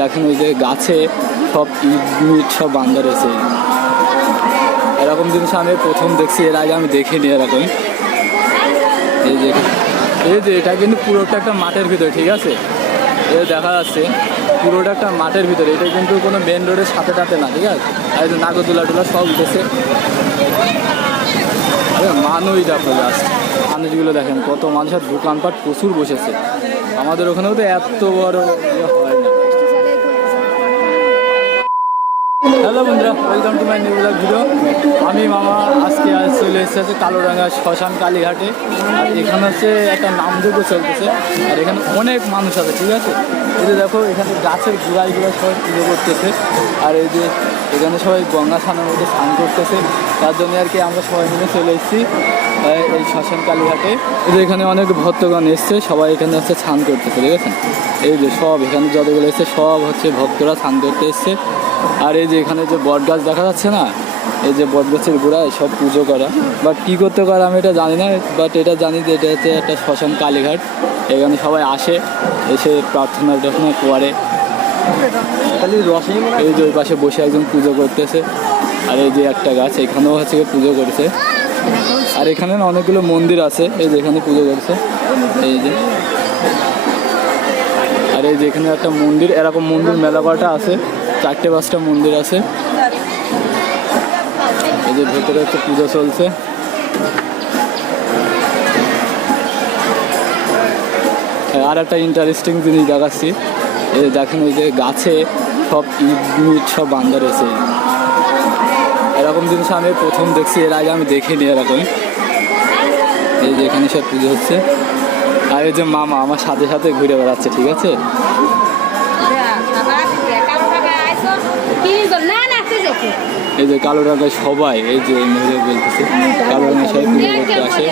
দেখেন ওই যে গাছে সব ইট সব বান্ধা রয়েছে এরকম জিনিস আমি প্রথম দেখছি, এর আগে আমি দেখিনি এরকম। এই যে এই যে, এটা কিন্তু পুরোটা একটা মাঠের ভিতরে, ঠিক আছে? এ দেখা যাচ্ছে, পুরোটা একটা মাঠের ভিতরে। এটা কিন্তু কোনো মেন রোডের সাথে টাতে না, ঠিক আছে? আর এই যে নাগরদোলা টোলা সব উঠেছে। আরে মানুষ দেখো জাস্ট মানুষগুলো দেখেন, কত মানুষের দোকানপাট প্রচুর বসেছে। আমাদের ওখানেও তো এত বড় ইয়ে হয় না হ্যালো বন্ধুরা welcome to my new vlog video আমি মামা, আজকে আজ চলে এসেছে কালোরাঙ্গা শ্মশান কালীঘাটে। আর এখানে হচ্ছে একটা নামযজ্ঞ চলতেছে, আর এখানে অনেক মানুষ আছে, ঠিক আছে? এই যে দেখো, এখানে গাছের গুড়াই গুড়া সবাই পুজো করতেছে, আর এই যে এখানে সবাই গঙ্গা স্নানের মধ্যে স্নান করতেছে। তার জন্য আর কি আমরা সবাই মিলে চলে এসেছি, এই শ্মশান কালীঘাটে। এখানে অনেক ভক্তগণ এসছে, সবাই এখানে হচ্ছে স্নান করতেছে, ঠিক আছে? এই যে সব এখানে যতগুলো এসছে, সব হচ্ছে ভক্তরা স্নান করতে এসছে। আর এই যে এখানে যে বট গাছ দেখা যাচ্ছে না, এই যে বট গাছের গোড়ায় সব পুজো করা। বাট কী করতে করে আমি এটা জানি না, বাট এটা জানি যে এটা হচ্ছে একটা শ্মশান কালীঘাট। এখানে সবাই আসে, এসে প্রার্থনা টার্থনা করে। এই যে ওই পাশে বসে একজন পুজো করতেছে। আর এই যে একটা গাছ, এখানেও হচ্ছে পুজো করছে। আর এখানে না অনেকগুলো মন্দির আছে, এই যে এখানে পুজো করছে। এই যে। আর এই যে এখানে একটা মন্দির, এরকম মন্দির মেলা কটা আছে? চারটে, পাঁচটা মন্দির আছে। এই যে ভেতরে হচ্ছে পুজো চলছে। আর একটা ইন্টারেস্টিং জিনিস দেখাচ্ছি। এই দেখেন ওই যে গাছে সব ইট সব বান্ধা রয়েছে। এরকম জিনিস আমি প্রথম দেখছি, এর আগে আমি দেখিনি এরকম। এই যে এখানে সব পুজো হচ্ছে। আর এই যে মামা আমার সাথে সাথে ঘুরে বেড়াচ্ছে, ঠিক আছে? এই যে কালো টাকায় সবাই, এই যে মহিলা বলতেছে, কালো রঙের সবাই পুজো করতে আসে।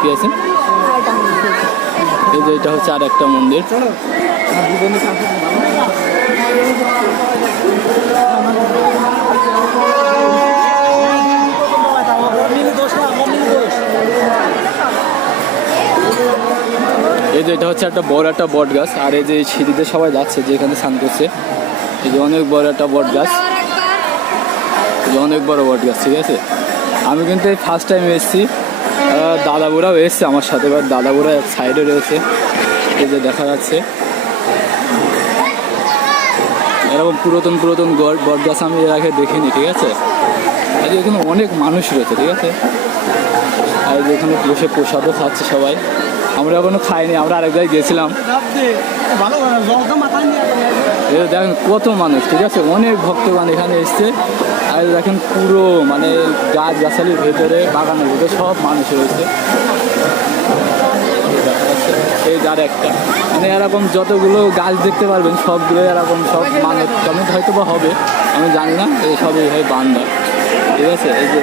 কি আছে? এই যে এটা হচ্ছে আর একটা মন্দির। এই যে এটা হচ্ছে একটা বড় একটা বট গাছ আর এই যে সিঁড়িতে সবাই যাচ্ছে যে এখানে স্নান করছে। এই যে অনেক বড় একটা বট গাছ। এই যে অনেক বড় বট গাছ ঠিক আছে? আমি কিন্তু এই ফার্স্ট টাইম এসেছি। আহ, দাদাবুড়াও এসছে আমার সাথে এবার দাদাবুড়া এক সাইডে রয়েছে। এই যে দেখা যাচ্ছে। এরকম পুরাতন পুরাতন গড় গাছ আমি এর আগে দেখিনি ঠিক আছে? আর এখানে অনেক মানুষ রয়েছে ঠিক আছে? আর এখানে বসে প্রসাদও খাচ্ছে সবাই। আমরা এখনও খাইনি আমরা আরেক জায়গায় গেছিলাম। দেখেন কত মানুষ, ঠিক আছে? অনেক ভক্তগণ এখানে এসছে। আর দেখেন পুরো মানে গাছ গাছালির ভেতরে, বাগানের ভেতরে সব মানুষ রয়েছে। এই যার একটা। মানে এরকম যতগুলো গাছ দেখতে পারবেন সবগুলো এরকম সব মানত টানত হয়তো বা হবে, আমি জানি না, এই সব এইভাবে বান্ধা ঠিক আছে? এই যে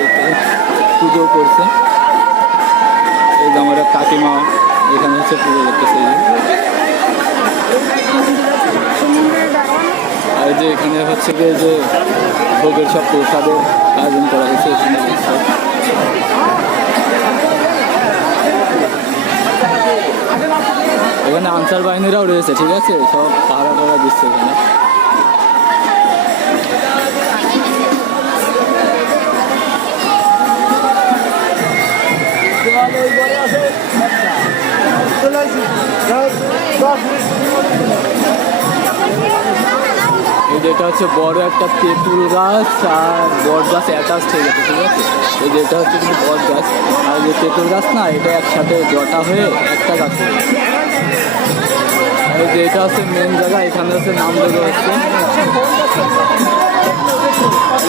পুজো করছে। এই যে আমার কাকিমা, এখানে হচ্ছে পুজো করতেছে। এই যে। এখানে হচ্ছে গিয়ে যে ভোগের সব প্রসাদের আয়োজন করা হয়েছে এখানে। এখানে আনসার বাহিনীরাও রয়েছে, ঠিক আছে সব পাহারা টাহারা দিচ্ছে এখানে এই যেটা হচ্ছে বড় একটা তেঁতুল গাছ আর বট গাছ অ্যাটাচ হয়ে গেছে, ঠিক আছে? এই যেটা হচ্ছে কিন্তু বট গাছ। আর যে তেঁতুল গাছ না, এটা একসাথে জটা হয়ে একটা গাছ। আর যে এটা হচ্ছে মেন জায়গা, এখানে হচ্ছে নাম লেগে হচ্ছে।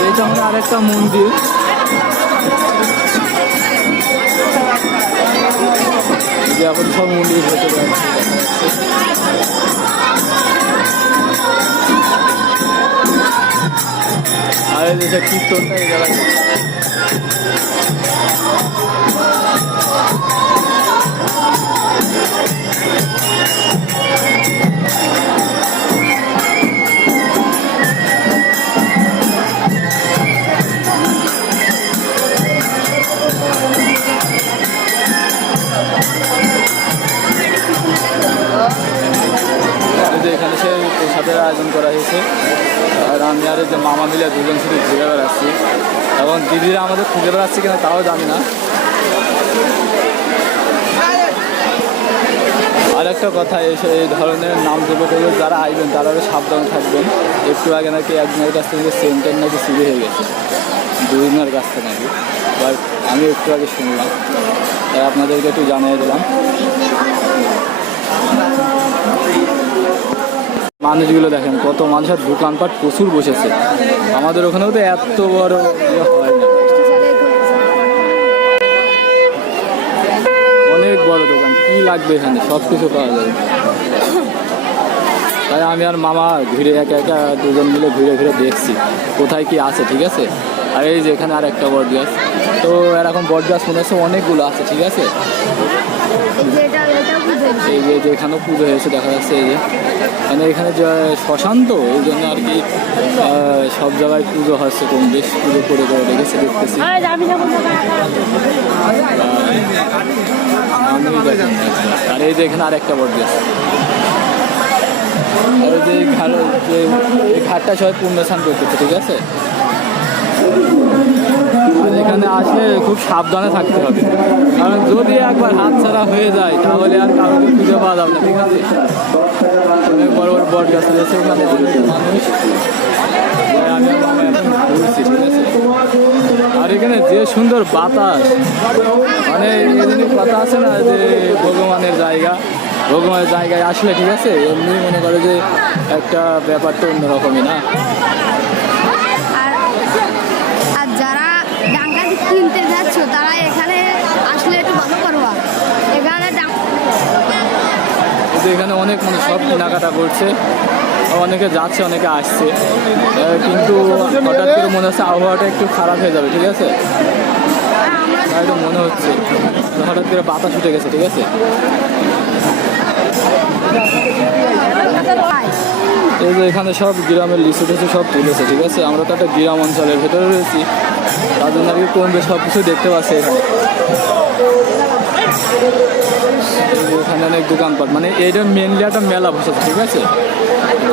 এইটা আমাদের আরেকটা মন্দির। যে এখন সব মন্দির হতে আছে। আর এই যে কীর্তনটা এই আমি আর যে মামা মিলে দুজন শুধু ঘুরে বেড়াচ্ছি। এবং দিদিরা আমাদের খুঁজে বেড়াচ্ছে কিনা তাও জানি না। আর একটা কথা, এই ধরনের নাম যুবকগুলো যারা আইবেন, তারা সাবধান থাকবেন। একটু আগে নাকি একজনের কাছ থেকে সেন্টার নাকি চুরি হয়ে গেছে। দুজনের কাছ থেকে নাকি। বাট আমি একটু আগে শুনলাম। তাই আপনাদেরকে একটু জানিয়ে দিলাম। মানুষগুলো দেখেন, কত মানুষের দোকানপাট প্রচুর বসেছে। আমাদের ওখানেও তো এত বড় ইয়ে হয় না। অনেক বড় দোকান, কি লাগবে এখানে? সব কিছু পাওয়া যাবে। তাই আমি আর মামা ঘুরে একা একা দুজন মিলে ঘুরে ঘুরে দেখছি, কোথায় কি আছে, ঠিক আছে? আর এই যে এখানে আর একটা বট গাছ তো এরকম বট গাছ মনে হচ্ছে অনেকগুলো আছে, ঠিক আছে? এই যে এখানেও পুজো হয়েছে দেখা যাচ্ছে এই যে। মানে এখানে যে শ্মশান তো এই জন্য আর কি সব জায়গায় পুজো হচ্ছে কম বেশ পুজো করে করে রেখেছে দেখতেছি। আর এই যে এখানে আরেকটা বট গাছ। আর এই যে ঘাট যে ঘাটটা সবাই পূর্ণ স্নান করতেছে ঠিক আছে? আর এখানে আসলে খুব সাবধানে থাকতে হবে। কারণ যদি একবার হাত ছাড়া হয়ে যায়, তাহলে আর কাউকে খুঁজে পাওয়া যাবে না, ঠিক আছে? অনেক বড় বড় বট গাছ রয়েছে ওখানে মানুষ। আর এখন যে সুন্দর বাতাস মানে এমনি কথা আছে না যে ভগবানের জায়গা, ভগবানের জায়গায় আসলে, ঠিক আছে? এমনি মনে করে যে একটা ব্যাপার তো অন্যরকমই না। কিন্তু এখানে অনেক মানুষ সব কেনাকাটা করছে। অনেকে যাচ্ছে, অনেকে আসছে। কিন্তু হঠাৎ করে মনে হচ্ছে আবহাওয়াটা একটু খারাপ হয়ে যাবে, ঠিক আছে? তাই তো মনে হচ্ছে। হঠাৎ করে বাতাস উঠে গেছে, ঠিক আছে? এই যে এখানে সব গ্রামের লিচু টিচু সব তুলেছে, ঠিক আছে? আমরা তো একটা গ্রাম অঞ্চলের ভেতরে রয়েছি। তার জন্য আর কি কম বেশ সব কিছু দেখতে পাচ্ছি এখানে। যে এখানে অনেক দোকানপাট মানে এইটা মেনলি একটা মেলা বসেছে, ঠিক আছে?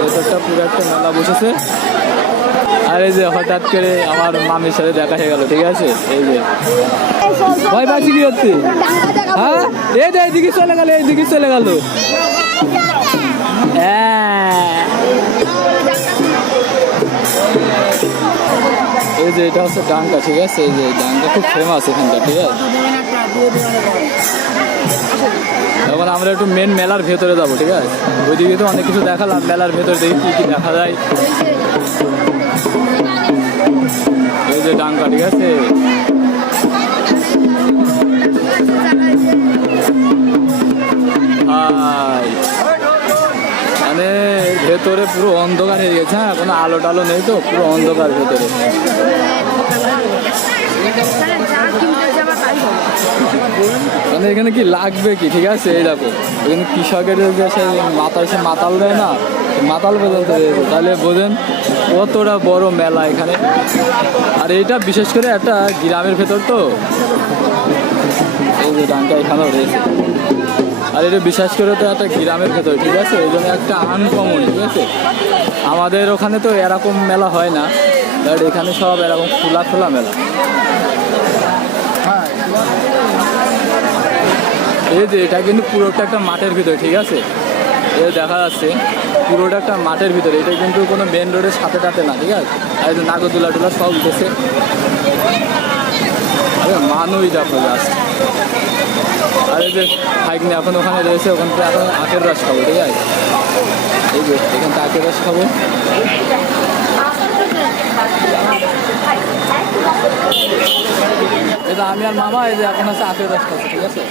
ভেতরটা পুরো একটা মেলা বসেছে। আর এই যে হঠাৎ করে আমার মামির সাথে দেখা হয়ে গেল, ঠিক আছে? এই যে। ভয় পাচ্ছি কি হচ্ছে হ্যাঁ? এই যে এইদিকে চলে গেল এইদিকে চলে গেল। হ্যাঁ। এই যে এটা হচ্ছে ডাঙ্গা, ঠিক আছে? এই যে ডাঙ্গা খুব ফেমাস এখানটা, ঠিক আছে? এখন আমরা একটু মেন মেলার ভেতরে যাব, ঠিক আছে? ওইদিকে তো অনেক কিছু দেখালাম, মেলার ভেতরে দেখি কি কি দেখা যায়। এই যে ডাঙ্গা ঠিক আছে? মানে ভেতরে পুরো অন্ধকার হয়ে গেছে হ্যাঁ? কোনো আলো টালো নেই তো, পুরো অন্ধকার ভেতরে। মানে এখানে কি লাগবে কি? ঠিক আছে, এই দেখো। এখানে কৃষকের যে সেই মাথায় সে মাতাল দেয় না মাতাল পর্যন্ত তাহলে বোঝেন, কতটা বড় মেলা এখানে। আর এটা বিশেষ করে একটা গ্রামের ভেতর তো। এই যে ডানটা এখানেও রয়েছে। আর এটা বিশেষ করে তো একটা গ্রামের ভেতর, ঠিক আছে? এই জন্য একটা আনকমন ঠিক আছে? আমাদের ওখানে তো এরকম মেলা হয় না। বাট এখানে সব এরকম খোলা খোলা মেলা। এই যে, এটা কিন্তু পুরোটা একটা মাঠের ভিতরে, ঠিক আছে? এ দেখা যাচ্ছে, পুরোটা একটা মাঠের ভিতরে। এটা কিন্তু কোনো মেন রোডের সাথে টাতে না, ঠিক আছে? আর যে নাগরদোলা টোলা সব উঠেছে। মানুষ দেখো জাস্ট আর এই যে হাইক নিয়ে এখন ওখানে রয়েছে, ওখান থেকে এখন আখের রস খাব, ঠিক আছে? এই যে, এখান থেকে আখের রস খাব। এটা আমি আর মামা এই যে এখন আছে আঠেরো আছে ঠিক আছে?